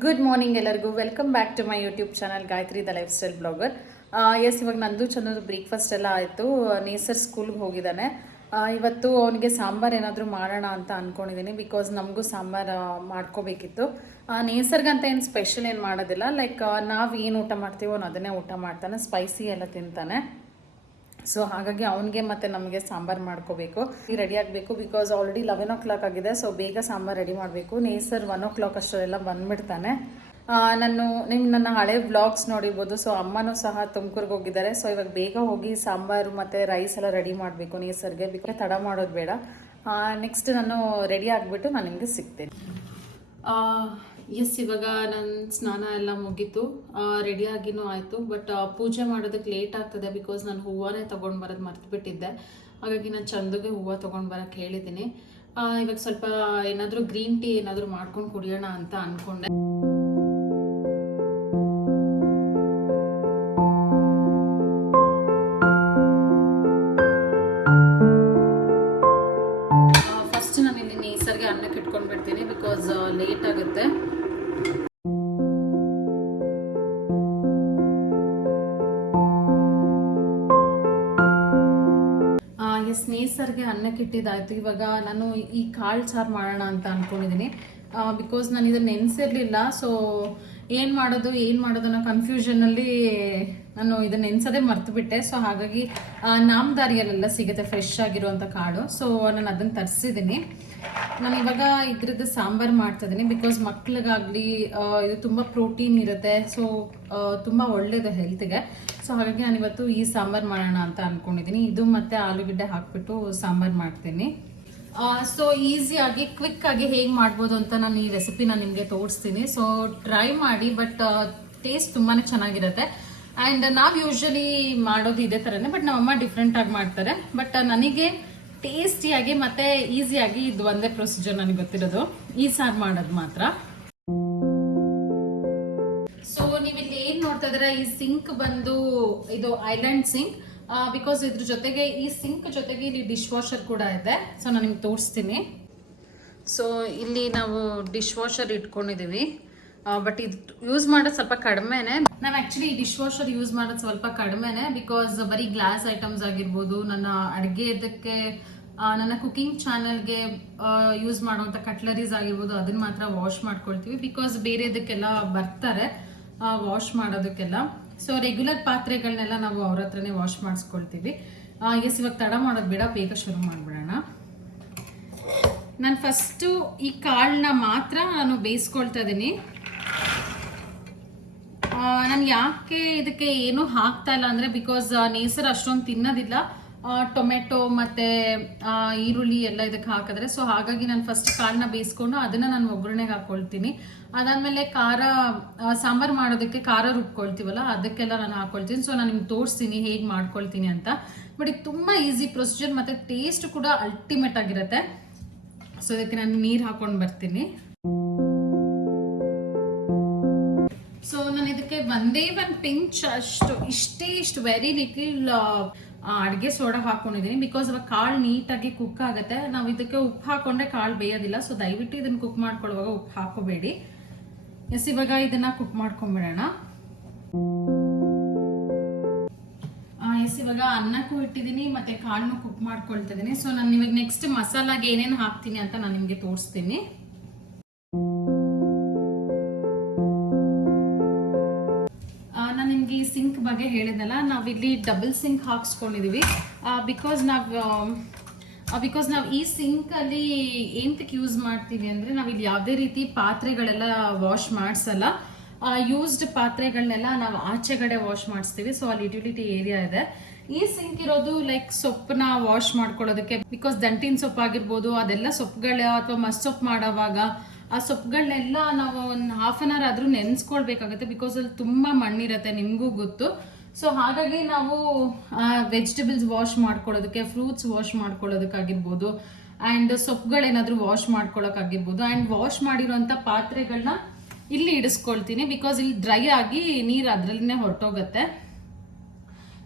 Good morning ಎಲ್ಲರಿಗೂ. Welcome back to my YouTube channel Gayathri the lifestyle blogger. Yes, ಇವಾಗ ನಂದು ಚಂದದು breakfast ಎಲ್ಲ ಆಯಿತು. ನೇಸರ್ ಸ್ಕೂಲ್ಗೆ ಹೋಗಿದ್ದಾನೆ. ಇವತ್ತು ಅವನಿಗೆ ಸಾಂಬಾರು ಏನಾದರೂ ಮಾಡೋಣ ಅಂತ ಅಂದ್ಕೊಂಡಿದ್ದೀನಿ. ಬಿಕಾಸ್ ನಮಗೂ ಸಾಂಬಾರು ಮಾಡ್ಕೋಬೇಕಿತ್ತು. ನೇಸರ್ಗಂತ ಏನು ಸ್ಪೆಷಲ್ ಏನು ಮಾಡೋದಿಲ್ಲ. ಲೈಕ್ ನಾವು ಏನು ಊಟ ಮಾಡ್ತೀವೋ ಅದನ್ನೇ ಊಟ ಮಾಡ್ತಾನೆ. ಸ್ಪೈಸಿ ಎಲ್ಲ ತಿಂತಾನೆ. ಸೊ ಹಾಗಾಗಿ ಅವನಿಗೆ ಮತ್ತು ನಮಗೆ ಸಾಂಬಾರು ಮಾಡ್ಕೋಬೇಕು. ರೆಡಿ ಆಗಬೇಕು ಬಿಕಾಸ್ ಆಲ್ರೆಡಿ 11 o'clock ಆಗಿದೆ. ಸೊ ಬೇಗ ಸಾಂಬಾರು ರೆಡಿ ಮಾಡಬೇಕು. ನೇಸರ್ 1 o'clock ಅಷ್ಟರೆಲ್ಲ ಬಂದುಬಿಡ್ತಾನೆ. ನೀವು ನನ್ನ ಹಳೆ ವ್ಲಾಗ್ಸ್ ನೋಡಿರ್ಬೋದು. ಸೊ ಅಮ್ಮನೂ ಸಹ ತುಮಕೂರಿಗೆ ಹೋಗಿದ್ದಾರೆ. ಸೊ ಇವಾಗ ಬೇಗ ಹೋಗಿ ಸಾಂಬಾರು ಮತ್ತು ರೈಸ್ ಎಲ್ಲ ರೆಡಿ ಮಾಡಬೇಕು ನೇಸರ್ಗೆ. ಬಿಕಾಸ್ ತಡ ಮಾಡೋದು ಬೇಡ. ನೆಕ್ಸ್ಟ್ ನಾನು ರೆಡಿ ಆಗಿಬಿಟ್ಟು ನಾನು ನಿಮಗೆ ಸಿಗ್ತೇನೆ. ಎಸ್, ಇವಾಗ ನನ್ನ ಸ್ನಾನ ಎಲ್ಲ ಮುಗೀತು, ರೆಡಿಯಾಗಿನೂ ಆಯಿತು. ಬಟ್ ಪೂಜೆ ಮಾಡೋದಕ್ಕೆ ಲೇಟ್ ಆಗ್ತದೆ ಬಿಕಾಸ್ ನಾನು ಹೂವನೇ ತೊಗೊಂಡು ಬರೋದು ಮರ್ತುಬಿಟ್ಟಿದ್ದೆ. ಹಾಗಾಗಿ ನಾನು ಚಂದಗೆ ಹೂವು ತೊಗೊಂಡು ಬರೋಕ್ಕೆ ಹೇಳಿದ್ದೀನಿ. ಇವಾಗ ಸ್ವಲ್ಪ ಏನಾದರೂ ಗ್ರೀನ್ ಟೀ ಏನಾದರೂ ಮಾಡ್ಕೊಂಡು ಕುಡಿಯೋಣ ಅಂತ ಅಂದ್ಕೊಂಡೆ. ಫಸ್ಟ್ ನಾನು ಇಲ್ಲಿ ನೇಸರ್ಗೆ ಅನ್ನಕ್ಕೆ ಇಟ್ಕೊಂಡು ಬಿಡ್ತೀನಿ ಬಿಕಾಸ್ ಲೇಟ್ ಆಗುತ್ತೆ. ನೇಸರ್ಗೆ ಅನ್ನಕ್ಕೆ ಇಟ್ಟಿದ್ದಾಯಿತು. ಇವಾಗ ನಾನು ಈ ಕಾಳು ಸಾರು ಮಾಡೋಣ ಅಂತ ಅಂದ್ಕೊಂಡಿದ್ದೀನಿ. ಬಿಕಾಸ್ ನಾನು ಇದನ್ನು ನೆನೆಸಿರಲಿಲ್ಲ. ಸೊ ಏನು ಮಾಡೋದು ಅನ್ನೋ ಕನ್ಫ್ಯೂಷನಲ್ಲಿ ನಾನು ಇದನ್ನು ನೆನೆಸೋದೇ ಮರ್ತುಬಿಟ್ಟೆ. ಸೊ ಹಾಗಾಗಿ ನಾಮದಾರಿಯಲ್ಲೆಲ್ಲ ಸಿಗುತ್ತೆ ಫ್ರೆಶ್ ಆಗಿರುವಂಥ ಕಾಳು. ಸೊ ನಾನು ಅದನ್ನು ತರಿಸಿದ್ದೀನಿ. ನಾನು ಇವಾಗ ಇದ್ರದ್ದು ಸಾಂಬಾರು ಮಾಡ್ತಾಯಿದ್ದೀನಿ ಬಿಕಾಸ್ ಮಕ್ಳಿಗಾಗಲಿ ಇದು ತುಂಬ ಪ್ರೋಟೀನ್ ಇರುತ್ತೆ. ಸೊ ತುಂಬ ಒಳ್ಳೆಯದು ಹೆಲ್ತ್ಗೆ. ಸೊ ಹಾಗಾಗಿ ನಾನು ಇವತ್ತು ಈ ಸಾಂಬಾರು ಮಾಡೋಣ ಅಂತ ಅಂದ್ಕೊಂಡಿದ್ದೀನಿ. ಇದು ಮತ್ತು ಆಲೂಗಡ್ಡೆ ಹಾಕ್ಬಿಟ್ಟು ಸಾಂಬಾರು ಮಾಡ್ತೀನಿ. ಸೊ ಈಸಿಯಾಗಿ ಕ್ವಿಕ್ಕಾಗಿ ಹೇಗೆ ಮಾಡ್ಬೋದು ಅಂತ ನಾನು ಈ ರೆಸಿಪಿನ ನಿಮಗೆ ತೋರಿಸ್ತೀನಿ. ಸೊ ಟ್ರೈ ಮಾಡಿ. ಬಟ್ ಟೇಸ್ಟ್ ತುಂಬಾ ಚೆನ್ನಾಗಿರುತ್ತೆ. ಆ್ಯಂಡ್ ನಾವು ಯೂಶ್ವಲಿ ಮಾಡೋದು ಇದೇ ಥರನೇ. ಬಟ್ ನಮ್ಮಮ್ಮ ಡಿಫ್ರೆಂಟಾಗಿ ಮಾಡ್ತಾರೆ. ಬಟ್ ನನಗೆ ಟೇಸ್ಟಿಯಾಗಿ ಮತ್ತು ಈಸಿಯಾಗಿ ಇದು ಒಂದೇ ಪ್ರೊಸೀಜರ್ ನನಗೆ ಗೊತ್ತಿರೋದು, ಈ ಸಾರು ಮಾಡೋದು ಮಾತ್ರ. ಸೊ ನೀವಿಲ್ಲಿ ಏನು ನೋಡ್ತಾ ಇದ್ದೀರಾ, ಈ ಸಿಂಕ್ ಬಂದು ಇದು ಐಲ್ಯಾಂಡ್ ಸಿಂಕ್. ಬಿಕಾಸ್ ಇದ್ರ ಜೊತೆಗೆ ಈ ಸಿಂಕ್ ಜೊತೆಗೆ ಇಲ್ಲಿ ಡಿಶ್ ವಾಷರ್ ಕೂಡ ಇದೆ. ಸೊ ನಾನು ನಿಮ್ಗೆ ತೋರಿಸ್ತೀನಿ. ಸೊ ಇಲ್ಲಿ ನಾವು ಡಿಶ್ ವಾಷರ್ ಇಟ್ಕೊಂಡಿದ್ದೀವಿ. ಬಟ್ ಇದು ಯೂಸ್ ಮಾಡೋದು ಸ್ವಲ್ಪ ಕಡಿಮೆನೆ. ನಾನು ಆ್ಯಕ್ಚುಲಿ ಈ ಡಿಶ್ ವಾಷರ್ ಯೂಸ್ ಮಾಡೋದು ಸ್ವಲ್ಪ ಕಡಿಮೆನೆ. ಬಿಕಾಸ್ ಬರೀ ಗ್ಲಾಸ್ ಐಟಮ್ಸ್ ಆಗಿರ್ಬೋದು, ನನ್ನ ಅಡುಗೆ ಇದಕ್ಕೆ ನನ್ನ ಕುಕಿಂಗ್ ಚಾನಲ್ಗೆ ಯೂಸ್ ಮಾಡುವಂಥ ಕಟ್ಲರೀಸ್ ಆಗಿರ್ಬೋದು, ಅದನ್ನು ಮಾತ್ರ ವಾಶ್ ಮಾಡ್ಕೊಳ್ತೀವಿ. ಬಿಕಾಸ್ ಬೇರೆ ಇದಕ್ಕೆಲ್ಲ ಬರ್ತಾರೆ ವಾಶ್ ಮಾಡೋದಕ್ಕೆಲ್ಲ. ಸೊ ರೆಗ್ಯುಲರ್ ಪಾತ್ರೆಗಳನ್ನೆಲ್ಲ ನಾವು ಅವ್ರ ಹತ್ರನೇ ವಾಶ್ ಮಾಡಿಸ್ಕೊಳ್ತೀವಿ. ಎಸ್, ಇವಾಗ ತಡ ಮಾಡೋದು ಬೇಡ, ಬೇಗ ಶುರು ಮಾಡಿಬಿಡೋಣ. ನಾನು ಫಸ್ಟು ಈ ಕಾಳನ್ನ ಮಾತ್ರ ನಾನು ಬೇಯಿಸ್ಕೊಳ್ತಾ ಇದ್ದೀನಿ. ನಾನು ಯಾಕೆ ಇದಕ್ಕೆ ಏನೂ ಹಾಕ್ತಾ ಇಲ್ಲ ಅಂದರೆ ಬಿಕಾಸ್ ನೇಸರ್ ಅಷ್ಟೊಂದು ತಿನ್ನೋದಿಲ್ಲ ಟೊಮೆಟೊ ಮತ್ತು ಈರುಳ್ಳಿ ಎಲ್ಲ ಇದಕ್ಕೆ ಹಾಕಿದ್ರೆ. ಸೊ ಹಾಗಾಗಿ ನಾನು ಫಸ್ಟ್ ಕಾಳನ್ನ ಬೇಯಿಸ್ಕೊಂಡು ಅದನ್ನು ನಾನು ಒಗ್ಗರಣೆಗೆ ಹಾಕ್ಕೊಳ್ತೀನಿ. ಅದಾದಮೇಲೆ ಖಾರ, ಸಾಂಬಾರು ಮಾಡೋದಕ್ಕೆ ಖಾರ ರುಬ್ಕೊಳ್ತೀವಲ್ಲ ಅದಕ್ಕೆಲ್ಲ ನಾನು ಹಾಕ್ಕೊಳ್ತೀನಿ. ಸೊ ನಾನು ನಿಮ್ಗೆ ತೋರಿಸ್ತೀನಿ ಹೇಗೆ ಮಾಡ್ಕೊಳ್ತೀನಿ ಅಂತ. ಬಟ್ ಇದು ತುಂಬ ಈಸಿ ಪ್ರೊಸೀಜರ್ ಮತ್ತು ಟೇಸ್ಟ್ ಕೂಡ ಅಲ್ಟಿಮೇಟ್ ಆಗಿರುತ್ತೆ. ಸೊ ಇದಕ್ಕೆ ನಾನು ನೀರು ಹಾಕ್ಕೊಂಡು ಬರ್ತೀನಿ. ಸೊ ನಾನು ಇದಕ್ಕೆ ಒಂದೇ ಒಂದು ಪಿಂಚ್ ಇಷ್ಟು ವೆರಿ ಲಿಟಲ್ ಅಡುಗೆ ಸೋಡಾ ಹಾಕ್ಕೊಂಡಿದ್ದೀನಿ. ಬಿಕಾಸ್ ಅವಾಗ ಕಾಳು ನೀಟಾಗಿ ಕುಕ್ ಆಗುತ್ತೆ. ನಾವು ಇದಕ್ಕೆ ಉಪ್ಪು ಹಾಕೊಂಡ್ರೆ ಕಾಳು ಬೇಯೋದಿಲ್ಲ. ಸೊ ದಯವಿಟ್ಟು ಇದನ್ನು ಕುಕ್ ಮಾಡ್ಕೊಳ್ಳುವಾಗ ಉಪ್ಪು ಹಾಕೋಬೇಡಿ. ಎಸ್, ಇವಾಗ ಇದನ್ನ ಕುಕ್ ಮಾಡ್ಕೊಂಡ್ಬಿಡೋಣ. ಎಸ್, ಇವಾಗ ಅನ್ನಕ್ಕೂ ಇಟ್ಟಿದ್ದೀನಿ ಮತ್ತು ಕಾಳನ್ನು ಕುಕ್ ಮಾಡ್ಕೊಳ್ತಾ ಇದ್ದೀನಿ. ಸೊ ನಾನು ಇವಾಗ ನೆಕ್ಸ್ಟ್ ಮಸಾಲಾಗೆ ಏನೇನು ಹಾಕ್ತೀನಿ ಅಂತ ನಾನು ನಿಮಗೆ ತೋರಿಸ್ತೀನಿ. ನಾನು ನಿಮಗೆ ಈ ಸಿಂಕ್ ಬಗ್ಗೆ ಹೇಳಿದ್ನಲ್ಲ, ನಾವಿಲ್ಲಿ ಡಬಲ್ ಸಿಂಕ್ ಹಾಕ್ಸ್ಕೊಂಡಿದ್ದೀವಿ. ಬಿಕಾಸ್ ನಾವು ಈ ಸಿಂಕಲ್ಲಿ ಏನಕ್ಕೆ ಯೂಸ್ ಮಾಡ್ತೀವಿ ಅಂದರೆ, ನಾವಿಲ್ಲಿ ಯಾವುದೇ ರೀತಿ ಪಾತ್ರೆಗಳೆಲ್ಲ ವಾಶ್ ಮಾಡಿಸಲ್ಲ. ಯೂಸ್ಡ್ ಪಾತ್ರೆಗಳನ್ನೆಲ್ಲ ನಾವು ಆಚೆಗಡೆ ವಾಶ್ ಮಾಡಿಸ್ತೀವಿ. ಸೊ ಅಲ್ಲಿ ಯುಟಿಲಿಟಿ ಏರಿಯಾ ಇದೆ. ಈ ಸಿಂಕ್ ಇರೋದು ಲೈಕ್ ಸೊಪ್ಪನ್ನ ವಾಶ್ ಮಾಡ್ಕೊಳ್ಳೋದಕ್ಕೆ. ಬಿಕಾಸ್ ದಂಟಿನ ಸೊಪ್ಪು ಆಗಿರ್ಬೋದು, ಅದೆಲ್ಲ ಸೊಪ್ಪುಗಳು ಅಥವಾ ಮಸ್ಸೊಪ್ಪು ಮಾಡೋವಾಗ ಆ ಸೊಪ್ಪುಗಳನ್ನೆಲ್ಲ ನಾವು ಒಂದು ಹಾಫ್ ಆನ್ ಅವರ್ ಆದರೂ ನೆನೆಸ್ಕೊಳ್ಬೇಕಾಗುತ್ತೆ. ಬಿಕಾಸ್ ಅಲ್ಲಿ ತುಂಬ ಮಣ್ಣಿರುತ್ತೆ, ನಿಮಗೂ ಗೊತ್ತು. ಸೊ ಹಾಗಾಗಿ ನಾವು ವೆಜಿಟೇಬಲ್ಸ್ ವಾಶ್ ಮಾಡ್ಕೊಳ್ಳೋದಕ್ಕೆ, ಫ್ರೂಟ್ಸ್ ವಾಶ್ ಮಾಡ್ಕೊಳ್ಳೋದಕ್ಕಾಗಿರ್ಬೋದು, ಆ್ಯಂಡ್ ಸೊಪ್ಪುಗಳೇನಾದರೂ ವಾಶ್ ಮಾಡ್ಕೊಳ್ಳೋಕ್ಕಾಗಿರ್ಬೋದು, ಆ್ಯಂಡ್ ವಾಶ್ ಮಾಡಿರೋಂಥ ಪಾತ್ರೆಗಳನ್ನ ಇಲ್ಲಿ ಇಡಿಸ್ಕೊಳ್ತೀನಿ. ಬಿಕಾಸ್ ಇಲ್ಲಿ ಡ್ರೈ ಆಗಿ ನೀರು ಅದರಲ್ಲೇ ಹೊರಟೋಗುತ್ತೆ.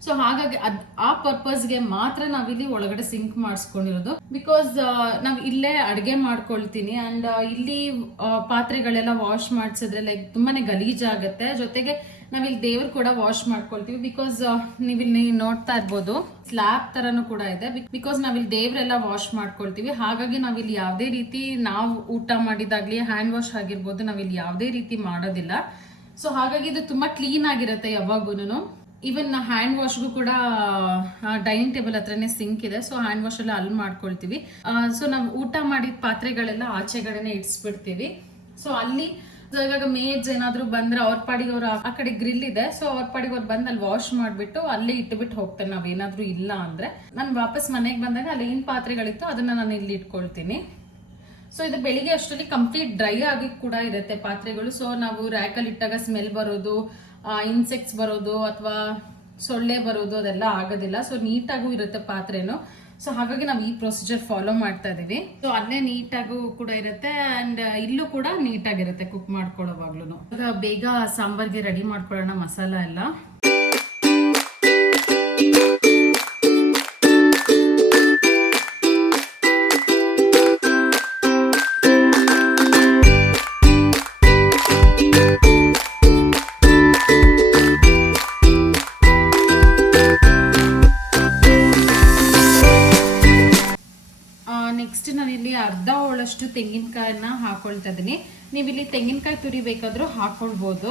ಸೊ ಹಾಗಾಗಿ ಆ ಪರ್ಪಸ್ಗೆ ಮಾತ್ರ ನಾವಿಲ್ಲಿ ಒಳಗಡೆ ಸಿಂಕ್ ಮಾಡಿಸ್ಕೊಂಡಿರೋದು. ಬಿಕಾಸ್ ನಾವು ಇಲ್ಲೇ ಅಡುಗೆ ಮಾಡ್ಕೊಳ್ತೀನಿ ಆ್ಯಂಡ್ ಇಲ್ಲಿ ಪಾತ್ರೆಗಳೆಲ್ಲ ವಾಶ್ ಮಾಡಿಸಿದ್ರೆ ಲೈಕ್ ತುಂಬಾನೇ ಗಲೀಜಾಗತ್ತೆ. ಜೊತೆಗೆ ನಾವಿಲ್ಲಿ ದೇವ್ರು ಕೂಡ ವಾಶ್ ಮಾಡ್ಕೊಳ್ತೀವಿ. ಬಿಕಾಸ್ ನೀವಿಲ್ಲಿ ನೋಡ್ತಾ ಇರ್ಬೋದು ಸ್ಲ್ಯಾಬ್ ತರನು ಕೂಡ ಇದೆ. ಬಿಕಾಸ್ ನಾವಿಲ್ಲಿ ದೇವ್ರೆಲ್ಲ ವಾಶ್ ಮಾಡ್ಕೊಳ್ತೀವಿ. ಹಾಗಾಗಿ ನಾವಿಲ್ಲಿ ಯಾವುದೇ ರೀತಿ ನಾವು ಊಟ ಮಾಡಿದಾಗ್ಲಿ ಹ್ಯಾಂಡ್ ವಾಶ್ ಆಗಿರ್ಬೋದು ನಾವಿಲ್ಲಿ ಯಾವುದೇ ರೀತಿ ಮಾಡೋದಿಲ್ಲ. ಸೊ ಹಾಗಾಗಿ ಇದು ತುಂಬಾ ಕ್ಲೀನ್ ಆಗಿರುತ್ತೆ ಯಾವಾಗೂನು. ಈವನ್ ಹ್ಯಾಂಡ್ ವಾಶ್ಗೂ ಕೂಡ ಡೈನಿಂಗ್ ಟೇಬಲ್ ಹತ್ರನೇ ಸಿಂಕ್ ಇದೆ. ಸೊ ಹ್ಯಾಂಡ್ ವಾಶ್ ಎಲ್ಲ ಅಲ್ಲಿ ಮಾಡ್ಕೊಳ್ತೀವಿ. ಸೊ ನಾವು ಊಟ ಮಾಡಿದ ಪಾತ್ರೆಗಳೆಲ್ಲ ಆಚೆಗಡೆನೆ ಇಡ್ಸ್ಬಿಡ್ತೀವಿ. ಸೊ ಅಲ್ಲಿ ಇವಾಗ ಮೇಡ್ಸ್ ಏನಾದ್ರು ಬಂದ್ರೆ ಅವ್ರ ಪಾಡಿಗೆ ಅವ್ರು ಆ ಕಡೆ ಗ್ರಿಲ್ ಇದೆ. ಸೊ ಅವ್ರ ಪಾಡಿಗೆ ಅವ್ರು ಬಂದು ಅಲ್ಲಿ ವಾಶ್ ಮಾಡ್ಬಿಟ್ಟು ಅಲ್ಲೇ ಇಟ್ಬಿಟ್ಟು ಹೋಗ್ತಾರೆ. ನಾವೇನಾದ್ರೂ ಇಲ್ಲ ಅಂದ್ರೆ ನಾನು ವಾಪಸ್ ಮನೆಗೆ ಬಂದಾಗ ಅಲ್ಲಿ ಏನ್ ಪಾತ್ರೆಗಳಿತ್ತು ಅದನ್ನ ನಾನು ಇಲ್ಲಿ ಇಟ್ಕೊಳ್ತೀನಿ. ಸೊ ಇದು ಬೆಳಿಗ್ಗೆ ಅಷ್ಟರಲ್ಲಿ ಕಂಪ್ಲೀಟ್ ಡ್ರೈ ಆಗಿ ಕೂಡ ಇರುತ್ತೆ ಪಾತ್ರೆಗಳು. ಸೊ ನಾವು ರ್ಯಾಕಲ್ಲಿ ಇಟ್ಟಾಗ ಸ್ಮೆಲ್ ಬರೋದು, ಇನ್ಸೆಕ್ಟ್ಸ್ ಬರೋದು ಅಥವಾ ಸೊಳ್ಳೆ ಬರೋದು ಅದೆಲ್ಲ ಆಗೋದಿಲ್ಲ. ಸೊ ನೀಟಾಗೂ ಇರುತ್ತೆ ಪಾತ್ರೆನು. ಸೊ ಹಾಗಾಗಿ ನಾವು ಈ ಪ್ರೊಸೀಜರ್ ಫಾಲೋ ಮಾಡ್ತಾ ಇದೀವಿ. ಸೊ ಅಲ್ಲೇ ನೀಟಾಗೂ ಕೂಡ ಇರುತ್ತೆ ಅಂಡ್ ಇಲ್ಲೂ ಕೂಡ ನೀಟಾಗಿರುತ್ತೆ ಕುಕ್ ಮಾಡ್ಕೊಳ್ಳೋವಾಗ್ಲೂ. ಈಗ ಬೇಗ ಸಾಂಬಾರ್ಗೆ ರೆಡಿ ಮಾಡ್ಕೊಳ್ಳೋಣ ಮಸಾಲ ಎಲ್ಲ. ನೆಕ್ಸ್ಟ್ ನಾನಿಲ್ಲಿ ಅರ್ಧ ಹೋಳಷ್ಟು ತೆಂಗಿನಕಾಯನ್ನ ಹಾಕೊಳ್ತಾ ಇದೀನಿ. ನೀವಿಲ್ಲಿ ತೆಂಗಿನಕಾಯಿ ತುರಿ ಬೇಕಾದ್ರೂ ಹಾಕೊಳ್ಬೋದು.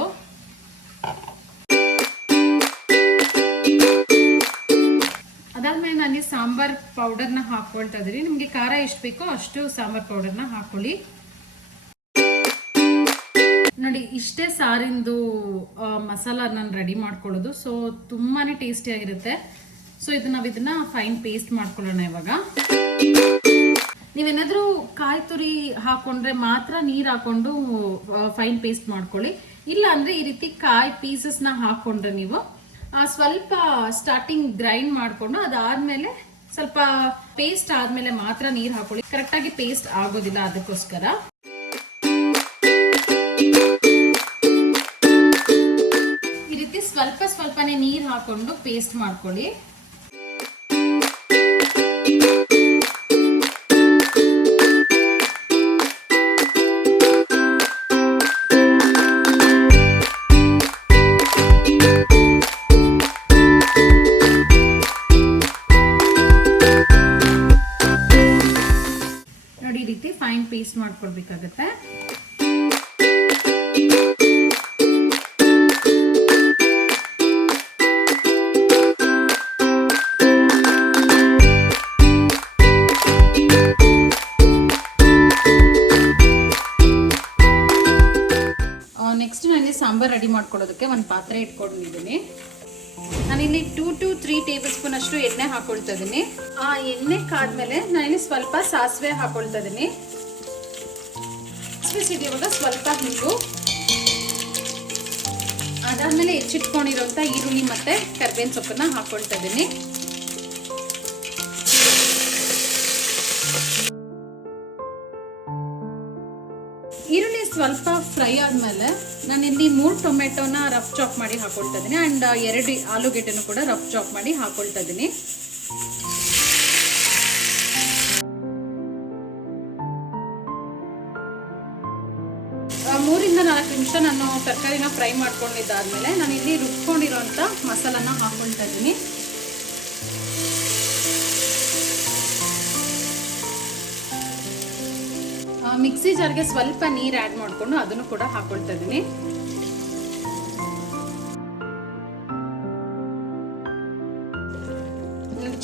ಅದಾದ್ಮೇಲೆ ನಾನು ಸಾಂಬಾರ್ ಪೌಡರ್ನ ಹಾಕೊಳ್ತಾ ಇದೀನಿ. ನಿಮ್ಗೆ ಖಾರ ಎಷ್ಟು ಬೇಕೋ ಅಷ್ಟು ಸಾಂಬಾರ್ ಪೌಡರ್ನ ಹಾಕೊಳ್ಳಿ. ನೋಡಿ ಇಷ್ಟೇ ಸಾರಿಂದು ಮಸಾಲ ನಾನು ರೆಡಿ ಮಾಡ್ಕೊಳ್ಳೋದು. ಸೊ ತುಂಬಾನೇ ಟೇಸ್ಟಿ ಆಗಿರುತ್ತೆ. ಸೊ ಇದನ್ನ ಫೈನ್ ಪೇಸ್ಟ್ ಮಾಡ್ಕೊಳ್ಳೋಣ ಇವಾಗ. ನೀವೇನಾದ್ರೂ ಕಾಯಿ ತುರಿ ಹಾಕೊಂಡ್ರೆ ಮಾತ್ರ ನೀರ್ ಹಾಕೊಂಡು ಫೈನ್ ಪೇಸ್ಟ್ ಮಾಡ್ಕೊಳ್ಳಿ. ಇಲ್ಲ ಅಂದ್ರೆ ಈ ರೀತಿ ಕಾಯಿ ಪೀಸಸ್ನ ಹಾಕೊಂಡ್ರೆ ನೀವು ಸ್ವಲ್ಪ ಸ್ಟಾರ್ಟಿಂಗ್ ಗ್ರೈಂಡ್ ಮಾಡ್ಕೊಂಡು ಅದಾದ್ಮೇಲೆ ಸ್ವಲ್ಪ ಪೇಸ್ಟ್ ಆದ್ಮೇಲೆ ಮಾತ್ರ ನೀರ್ ಹಾಕೊಳ್ಳಿ. ಕರೆಕ್ಟ್ ಆಗಿ ಪೇಸ್ಟ್ ಆಗೋದಿಲ್ಲ, ಅದಕ್ಕೋಸ್ಕರ. ಈ ರೀತಿ ಸ್ವಲ್ಪನೇ ನೀರ್ ಹಾಕೊಂಡು ಪೇಸ್ಟ್ ಮಾಡ್ಕೊಳ್ಳಿ. Fine paste ಮಾಡ್ಕೊಳ್ಬೇಕಾಗತ್ತೆ. ನೆಕ್ಸ್ಟ್ ನಾನು ಸಾಂಬಾರ್ ರೆಡಿ ಮಾಡ್ಕೊಳ್ಳೋದಕ್ಕೆ ಒಂದು ಪಾತ್ರೆ ಇಟ್ಕೊಂಡಿದ್ದೀನಿ. ನಾನಿಲ್ಲಿ 2 to 3 ಟೇಬಲ್ ಸ್ಪೂನ್ ಅಷ್ಟು ಎಣ್ಣೆ ಹಾಕೊಳ್ತಾ ಇದ್ದೀನಿ. ಆ ಎಣ್ಣೆ ಕಾದ್ಮೇಲೆ ನಾನಿಲ್ಲಿ ಸ್ವಲ್ಪ ಸಾಸಿವೆ ಹಾಕೊಳ್ತಾ ಇದ್ದೀನಿ. ಸಾಸಿವೆ ಸಿಡಿಯುವಾಗ ಸ್ವಲ್ಪ ಹಿಂಗು, ಅದಾದ್ಮೇಲೆ ಹೆಚ್ಚಿಟ್ಕೊಂಡಿರೋಂಥ ಈರುಳ್ಳಿ ಮತ್ತೆ ಕರಿಬೇವಿನ ಸೊಪ್ಪನ್ನ ಹಾಕೊಳ್ತಾ ಇದ್ದೀನಿ. ಈರುಳ್ಳಿ ಸ್ವಲ್ಪ ಫ್ರೈ ಆದ್ಮೇಲೆ ನಾನಿಲ್ಲಿ 3 ಟೊಮೆಟೊನ ರಫ್ ಚಾಪ್ ಮಾಡಿ ಹಾಕೊಳ್ತಾ ಇದ್ದೀನಿ ಅಂಡ್ 2 ಆಲೂಗೆಡ್ಡೆನೂ ಕೂಡ ರಫ್ ಚಾಪ್ ಮಾಡಿ ಹಾಕೊಳ್ತಾ ಇದ್ದೀನಿ. ಮೂರಿಂದ 4 ನಿಮಿಷ ನಾನು ತರಕಾರಿನ ಫ್ರೈ ಮಾಡ್ಕೊಂಡಿದ್ದಾದ್ಮೇಲೆ ನಾನಿಲ್ಲಿ ರುಬ್ಕೊಂಡಿರೋಂಥ ಮಸಾಲಾನ ಹಾಕೊಳ್ತಾ ಇದ್ದೀನಿ. ಮಿಕ್ಸಿ ಜಾರ್ಗೆ ಸ್ವಲ್ಪ ನೀರು ಆ್ಯಡ್ ಮಾಡಿಕೊಂಡು ಅದನ್ನು ಕೂಡ ಹಾಕೊಳ್ತಾ ಇದ್ದೀನಿ.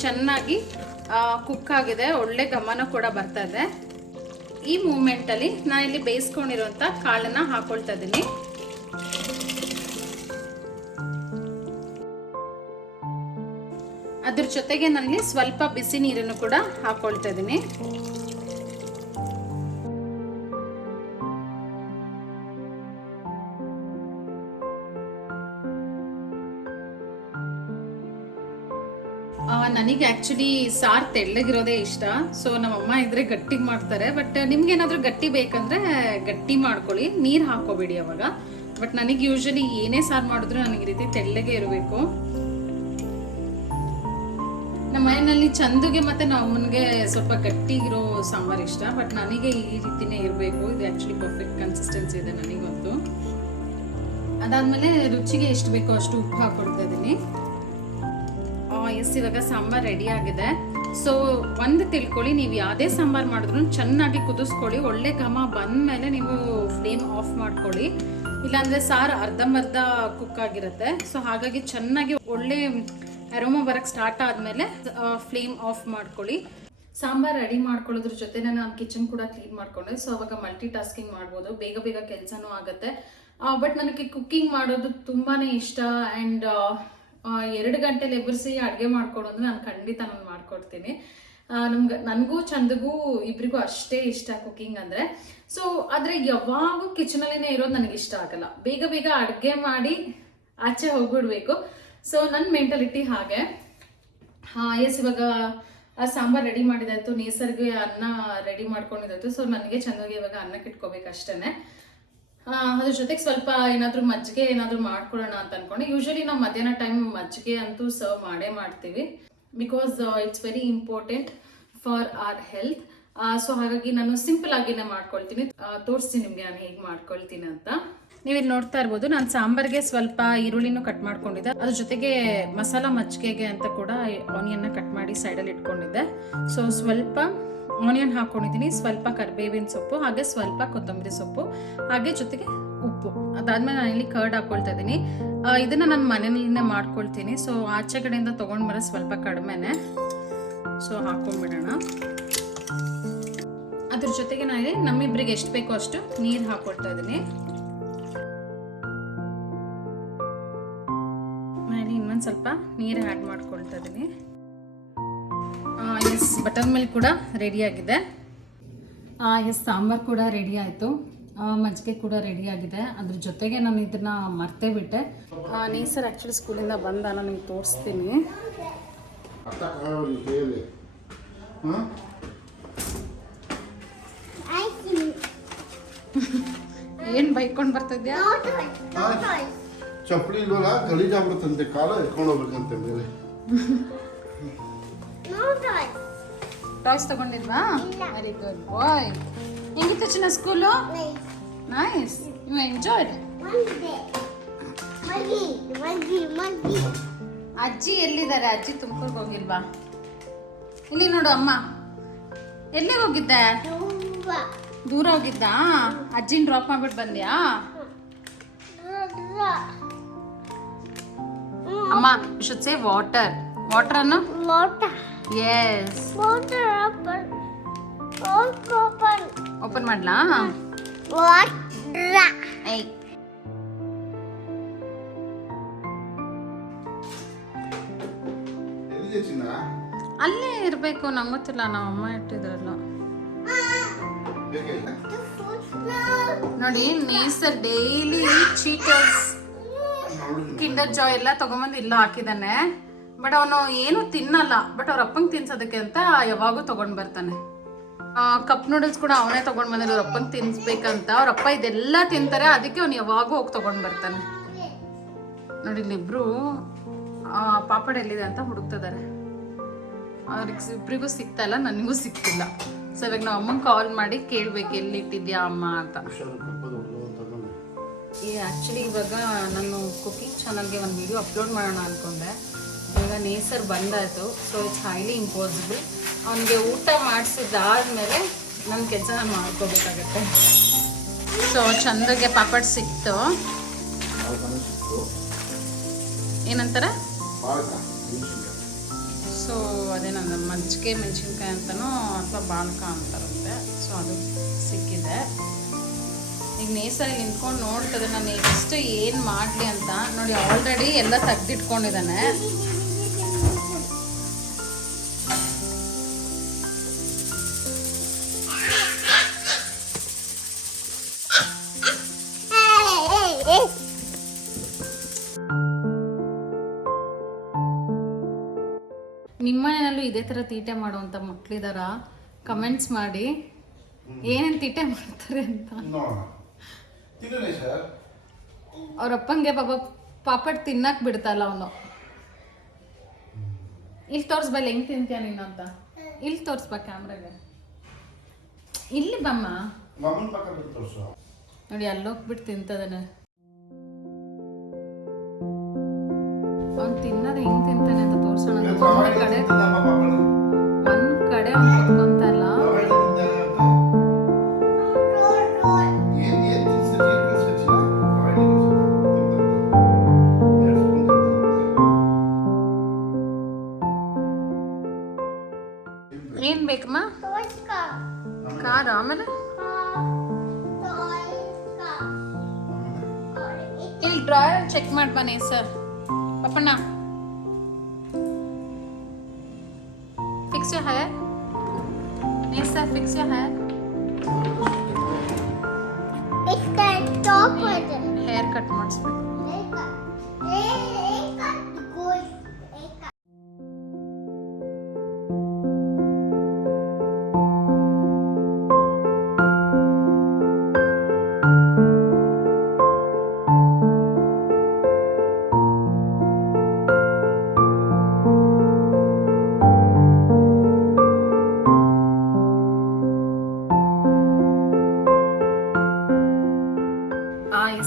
ಚೆನ್ನಾಗಿ ಕುಕ್ ಆಗಿದೆ, ಒಳ್ಳೆ ಘಮನ ಕೂಡ ಬರ್ತಾ ಇದೆ. ಈ ಮೂಮೆಂಟ್ ಅಲ್ಲಿ ನಾನು ಇಲ್ಲಿ ಬೇಯಿಸ್ಕೊಂಡಿರುವಂತ ಕಾಳನ್ನ ಹಾಕೊಳ್ತಾ ಇದ್ದೀನಿ. ಅದ್ರ ಜೊತೆಗೆ ನಾನಿಲ್ಲಿ ಸ್ವಲ್ಪ ಬಿಸಿ ನೀರನ್ನು ಕೂಡ ಹಾಕೊಳ್ತಾ ಇದ್ದೀನಿ. ನನಗೆ ಆಕ್ಚುಲಿ ಸಾರು ತೆಳ್ಳಗಿರೋದೇ ಇಷ್ಟ. ಸೊ ನಮ್ಮಮ್ಮ ಇದ್ರೆ ಗಟ್ಟಿಗೆ ಮಾಡ್ತಾರೆ. ಬಟ್ ನಿಮ್ಗೆ ಏನಾದ್ರೂ ಗಟ್ಟಿ ಬೇಕಂದ್ರೆ ಗಟ್ಟಿ ಮಾಡ್ಕೊಳ್ಳಿ, ನೀರು ಹಾಕೋಬೇಡಿ ಅವಾಗ. ಬಟ್ ನನಗೆ ಯೂಶಲಿ ಏನೇ ಸಾರು ಮಾಡಿದ್ರು ನನಗೆ ಈ ರೀತಿ ತೆಳ್ಳಗೆ ಇರಬೇಕು. ನಮ್ಮ ಮನೆಯಲ್ಲಿ ಚಂದುಗೆ ಮತ್ತು ನಮ್ಮ ಅಮ್ಮನಿಗೆ ಸ್ವಲ್ಪ ಗಟ್ಟಿ ಇರೋ ಸಾಂಬಾರು ಇಷ್ಟ. ಬಟ್ ನನಗೆ ಈ ರೀತಿನೇ ಇರಬೇಕು. ಇದು ಆ್ಯಕ್ಚುಲಿ ಪರ್ಫೆಕ್ಟ್ ಕನ್ಸಿಸ್ಟೆನ್ಸಿ ಇದೆ ನನಗಂತೂ. ಅದಾದಮೇಲೆ ರುಚಿಗೆ ಎಷ್ಟು ಬೇಕೋ ಅಷ್ಟು ಉಪ್ಪು ಹಾಕ್ಕೊಳ್ತಾ ಇದ್ದೀನಿ. ಎಸ್, ಇವಾಗ ಸಾಂಬಾರು ರೆಡಿ ಆಗಿದೆ. ಸೊ ಒಂದು ತಿಳ್ಕೊಳ್ಳಿ, ನೀವು ಯಾವುದೇ ಸಾಂಬಾರು ಮಾಡಿದ್ರು ಚೆನ್ನಾಗಿ ಕುದಿಸ್ಕೊಳ್ಳಿ. ಒಳ್ಳೆ ಘಮ ಬಂದಮೇಲೆ ನೀವು ಫ್ಲೇಮ್ ಆಫ್ ಮಾಡ್ಕೊಳ್ಳಿ. ಇಲ್ಲಾಂದರೆ ಸಾರು ಅರ್ಧಂಬರ್ಧ ಕುಕ್ ಆಗಿರುತ್ತೆ. ಸೊ ಹಾಗಾಗಿ ಚೆನ್ನಾಗಿ ಒಳ್ಳೆ ಅರೋಮಾ ಬರೋಕ್ಕೆ ಸ್ಟಾರ್ಟ್ ಆದಮೇಲೆ ಫ್ಲೇಮ್ ಆಫ್ ಮಾಡ್ಕೊಳ್ಳಿ. ಸಾಂಬಾರು ರೆಡಿ ಮಾಡ್ಕೊಳ್ಳೋದ್ರ ಜೊತೆ ನಾನು ಕಿಚನ್ ಕೂಡ ಕ್ಲೀನ್ ಮಾಡ್ಕೊಂಡೆ. ಸೊ ಅವಾಗ ಮಲ್ಟಿ ಟಾಸ್ಕಿಂಗ್ ಮಾಡ್ಬೋದು, ಬೇಗ ಬೇಗ ಕೆಲಸನೂ ಆಗುತ್ತೆ. ಬಟ್ ನನಗೆ ಕುಕ್ಕಿಂಗ್ ಮಾಡೋದು ತುಂಬಾ ಇಷ್ಟ. ಆ್ಯಂಡ್ 2 ಗಂಟೆಲಿ ಎಬ್ಬರಿಸಿ ಅಡುಗೆ ಮಾಡ್ಕೊಡೋದು ನಾನು ಖಂಡಿತ ನಾನು ಮಾಡ್ಕೊಡ್ತೀನಿ. ನನಗೂ ಚಂದಗೂ ಇಬ್ಬರಿಗೂ ಅಷ್ಟೇ ಇಷ್ಟ ಕುಕ್ಕಿಂಗ್ ಅಂದರೆ. ಸೊ ಆದರೆ ಯಾವಾಗೂ ಕಿಚನಲ್ಲೇ ಇರೋದು ನನಗೆ ಇಷ್ಟ ಆಗಲ್ಲ. ಬೇಗ ಬೇಗ ಅಡುಗೆ ಮಾಡಿ ಆಚೆ ಹೋಗ್ಬಿಡ್ಬೇಕು. ಸೊ ನನ್ನ ಮೆಂಟಾಲಿಟಿ ಹಾಗೆ. ಎಸ್, ಇವಾಗ ಸಾಂಬಾರು ರೆಡಿ ಮಾಡಿದಾಯ್ತು, ನೇಸರ್ಗೆ ಅನ್ನ ರೆಡಿ ಮಾಡ್ಕೊಂಡಿದ್ದಾಯ್ತು. ಸೊ ನನಗೆ ಚಂದಗೆ ಇವಾಗ ಅನ್ನಕ್ಕೆ ಇಟ್ಕೋಬೇಕು ಅಷ್ಟೇ. ಅದ್ರ ಜೊತೆಗೆ ಸ್ವಲ್ಪ ಏನಾದರೂ ಮಜ್ಜಿಗೆ ಏನಾದರೂ ಮಾಡ್ಕೊಳ್ಳೋಣ ಅಂತ ಅಂದ್ಕೊಂಡು. ಯೂಶ್ವಲಿ ನಾವು ಮಧ್ಯಾಹ್ನ ಟೈಮ್ ಮಜ್ಜಿಗೆ ಅಂತೂ ಸರ್ವ್ ಮಾಡೇ ಮಾಡ್ತೀವಿ, because it's very important for our health. So ಹಾಗಾಗಿ ನಾನು ಸಿಂಪಲ್ ಆಗಿನೇ ಮಾಡ್ಕೊಳ್ತೀನಿ. ತೋರಿಸ್ತೀನಿ ನಿಮಗೆ ನಾನು ಹೇಗೆ ಮಾಡ್ಕೊಳ್ತೀನಿ ಅಂತ. ನೀವಿಲ್ಲಿ ನೋಡ್ತಾ ಇರ್ಬೋದು, ನಾನು ಸಾಂಬಾರಿಗೆ ಸ್ವಲ್ಪ ಈರುಳ್ಳಿನೂ ಕಟ್ ಮಾಡ್ಕೊಂಡಿದ್ದೆ. ಅದ್ರ ಜೊತೆಗೆ ಮಸಾಲ ಮಜ್ಜಿಗೆಗೆ ಅಂತ ಕೂಡ ಆನಿಯನ್ನ ಕಟ್ ಮಾಡಿ ಸೈಡಲ್ಲಿ ಇಟ್ಕೊಂಡಿದ್ದೆ. ಸೊ ಸ್ವಲ್ಪ ಆನಿಯನ್ ಹಾಕ್ಕೊಂಡಿದ್ದೀನಿ, ಸ್ವಲ್ಪ ಕರಿಬೇವಿನ ಸೊಪ್ಪು, ಹಾಗೆ ಸ್ವಲ್ಪ ಕೊತ್ತಂಬರಿ ಸೊಪ್ಪು, ಹಾಗೆ ಜೊತೆಗೆ ಉಪ್ಪು. ಅದಾದ್ಮೇಲೆ ನಾನಿಲ್ಲಿ ಕರ್ಡ್ ಹಾಕ್ಕೊಳ್ತಾ ಇದ್ದೀನಿ. ಇದನ್ನು ನಾನು ಮನೆಯಲ್ಲೇ ಮಾಡ್ಕೊಳ್ತೀನಿ. ಸೊ ಆಚೆ ಕಡೆಯಿಂದ ತೊಗೊಂಡು ಬರೋ ಸ್ವಲ್ಪ ಕಡಿಮೆನೆ. ಸೊ ಹಾಕೊಂಡ್ಬಿಡೋಣ. ಅದ್ರ ಜೊತೆಗೆ ನಾನು ನಮ್ಮಿಬ್ಬರಿಗೆ ಎಷ್ಟು ಬೇಕೋ ಅಷ್ಟು ನೀರು ಹಾಕ್ಕೊಳ್ತಾ ಇದ್ದೀನಿ. ಇನ್ನೊಂದು ಸ್ವಲ್ಪ ನೀರು ಆ್ಯಡ್ ಮಾಡ್ಕೊಳ್ತಾ ಇದ್ದೀನಿ. ಎಸ್, ಬಟರ್ ಮಿಲ್ಕ್ ಕೂಡ ರೆಡಿಯಾಗಿದೆ. ಎಸ್, ಸಾಂಬಾರು ಕೂಡ ರೆಡಿ ಆಯಿತು, ಮಜ್ಜಿಗೆ ಕೂಡ ರೆಡಿ ಆಗಿದೆ. ಅದ್ರ ಜೊತೆಗೆ ನಾನು ಇದನ್ನು ಮರ್ತೇ ಬಿಟ್ಟೆ. ನೇಸರ್ ಆ್ಯಕ್ಚುಲಿ ಸ್ಕೂಲಿಂದ ಬಂದ, ನಾನು ನಿಮ್ಗೆ ತೋರಿಸ್ತೀನಿ. ಏನು ಬೈಕೊಂಡು ಬರ್ತಿದ್ಯಾ? ಚಪ್ಪಲಿ ಇಲ್ವಲ್ಲ, ಗಲೀಜಾಗ್ಬಿಡುತ್ತಂತೆ, ಕಾಲ ಎತ್ಕೊಂಡು ಹೋಗ್ಬೇಕಂತೆ ಮೇಲೆ. ಟಾಯ್ಸ್ ತಗೊಂಡಿಲ್ವಾ? ವೆರಿ ಗುಡ್ ಬಾಯ್. ಹೆಂಗಿತ್ತು ಚಿನ್ನ ಸ್ಕೂಲು? ನೈಸ್. You enjoyed? ಅಜ್ಜಿ ಎಲ್ಲಿದ್ದಾರೆ? ಅಜ್ಜಿ ತುಮಕೂರ್ಗೆ ಹೋಗಿಲ್ವಾ? ಇಲ್ಲಿ ನೋಡು ಅಮ್ಮ. ಎಲ್ಲಿ ಹೋಗಿದ್ದೆ? ದೂರ ಹೋಗಿದ್ದ? ಅಜ್ಜಿನ ಡ್ರಾಪ್ ಮಾಡ್ಬಿಟ್ಟು ಬಂದ್ಯಾ? ಅಮ್ಮ, you should say water. Water ಅನ್ನು? Water. Yes. Water open. Open ಮಾಡ್ಲಾ? ವಾಟರ್. ಏಯ್, ಅಲ್ಲೇ ಇರಬೇಕು. ನಂಗೆ ಗೊತ್ತಿಲ್ಲ, ನಮ್ಮ ಅಮ್ಮ ಇಟ್ಟಿದ್ರಲ್ಲ ನೋಡಿ. ನೇಸರ್ ಡೈಲಿ ಚೀಟರ್ಸ್, ಕಿಂಡರ್ ಜಾಯ್ ಎಲ್ಲ ತಗೊಂಬಂದು ಇಲ್ಲ ಹಾಕಿದಾನೆ. ಬಟ್ ಅವನು ಏನು ತಿನ್ನಲ್ಲ. ಬಟ್ ಅವ್ರ ಅಪ್ಪಂಗೆ ತಿನ್ಸೋದಕ್ಕೆ ಅಂತ ಯಾವಾಗೂ ತಗೊಂಡ್ ಬರ್ತಾನೆ. ಕಪ್ ನೂಡಲ್ಸ್ ಕೂಡ ಅವನೇ ತಗೊಂಡ್ ಬಂದಿದ್ದು ಅವ್ರ ಅಪ್ಪಂಗೆ ತಿನ್ಸ್ಬೇಕಂತ. ಅವ್ರ ಅಪ್ಪ ಇದೆಲ್ಲ ತಿಂತಾರೆ, ಅದಕ್ಕೆ ಅವ್ನು ಯಾವಾಗೂ ಹೋಗಿ ತಗೊಂಡ್ ಬರ್ತಾನೆ. ನೋಡಿ, ಇಲ್ಲಿಬ್ರು ಪಾಪಡ್ ಎಲ್ಲಿದೆ ಅಂತ ಹುಡುಕ್ತಿದ್ದಾರೆ. ಅವ್ರಿಗೆ ಇಬ್ರಿಗೂ ಸಿಗ್ತಾ ಇಲ್ಲ, ನನಗೂ ಸಿಗ್ತಿಲ್ಲ. ಸೊ ಇವಾಗ ನಾವು ಅಮ್ಮಂಗೆ ಕಾಲ್ ಮಾಡಿ ಕೇಳ್ಬೇಕು, ಎಲ್ಲಿ ಇಟ್ಟಿದ್ಯಾ ಅಮ್ಮ ಅಂತ. ಆ್ಯಕ್ಚುಲಿ ಇವಾಗ ನಾನು ಕುಕಿಂಗ್ ಚಾನಲ್ಗೆ ಒಂದು ವಿಡಿಯೋ ಅಪ್ಲೋಡ್ ಮಾಡೋಣ ಅಂದ್ಕೊಂಡೆ. ಇವಾಗ ನೇಸರ್ ಬಂದಾಯಿತು. So it's highly impossible. ಅವನಿಗೆ ಊಟ ಮಾಡಿಸಿದ್ದಾದ್ಮೇಲೆ ನನ್ನ ಕೆಲಸ ನಾನು ಮಾಡ್ಕೋಬೇಕಾಗತ್ತೆ. ಸೊ ಚಂದಗೆ ಪಾಪಡ್ ಸಿಕ್ತು. ಏನಂತಾರೆ? ಸೊ ಅದೇ ನನ್ನ ಮಜ್ಜಿಗೆ ಮೆಣಸಿನ್ಕಾಯಿ ಅಂತನೋ ಅಥವಾ ಬಾಲ್ಕ ಅಂತಾರಂತೆ. ಸೊ ಅದು ಸಿಕ್ಕಿದೆ. ಈಗ ನೇಸರಲ್ಲಿ ನಿಂತ್ಕೊಂಡು ನೋಡ್ತದೆ ನಾನು ನೆಕ್ಸ್ಟ್ ಏನು ಮಾಡಲಿ ಅಂತ. ನೋಡಿ, ಆಲ್ರೆಡಿ ಎಲ್ಲ ತೆಗ್ದಿಟ್ಕೊಂಡಿದ್ದಾನೆ. ನಿಮ್ಮನೇನಲ್ಲೂ ಇದೇ ಥರ ತೀಟೆ ಮಾಡುವಂಥ ಮಕ್ಕಳಿದಾರ? ಕಮೆಂಟ್ಸ್ ಮಾಡಿ ಏನೇನು ತೀಟೆ ಮಾಡ್ತಾರೆ ಅಂತ. ಅವ್ರ ಅಪ್ಪಂಗೆ ಪಾಪಡ್ ತಿನ್ನಕ್ಕೆ ಬಿಡ್ತಲ್ಲ ಅವನು. ಇಲ್ಲಿ ತೋರಿಸ್ಬಲ್ಲ ಹೆಂಗೆ ತಿಂತೀಯ ನೀನು ಅಂತ. ಇಲ್ಲಿ ತೋರಿಸ್ಬಾ ಕ್ಯಾಮ್ರಾಗೆ. ಇಲ್ಲಿ ಬಮ್ಮ. ಮಮ್ಮನ ಪಕ್ಕ ತೋರಿಸು. ನೋಡಿ ಅಲ್ಲೋಗ್ಬಿಟ್ಟು ತಿಂತದಾನೆ. ಅವ್ನು ತಿನ್ನೋದು ಹೆಂಗೆ ತಿಂತಾನೆ ಅಂತ ತೋರಿಸೋಣ. ಒಂದ್ ಕಡೆ ಅವ್ನು ಕುತ್ಕೊಂತ ಇಲ್ಲ. ಏನ್ ಬೇಕಮ್ಮ? ಖಾರ ಆಮೇಲೆ ಇಲ್ಲಿ ಡ್ರಾಯರ್ ಚೆಕ್ ಮಾಡಿ ಬನ್ನಿ sir. Pappanna fix your hair. नहीं sir fix your hair. It's the top one. Hair cut ಮಾಡಿಸ್ಬೇಕು.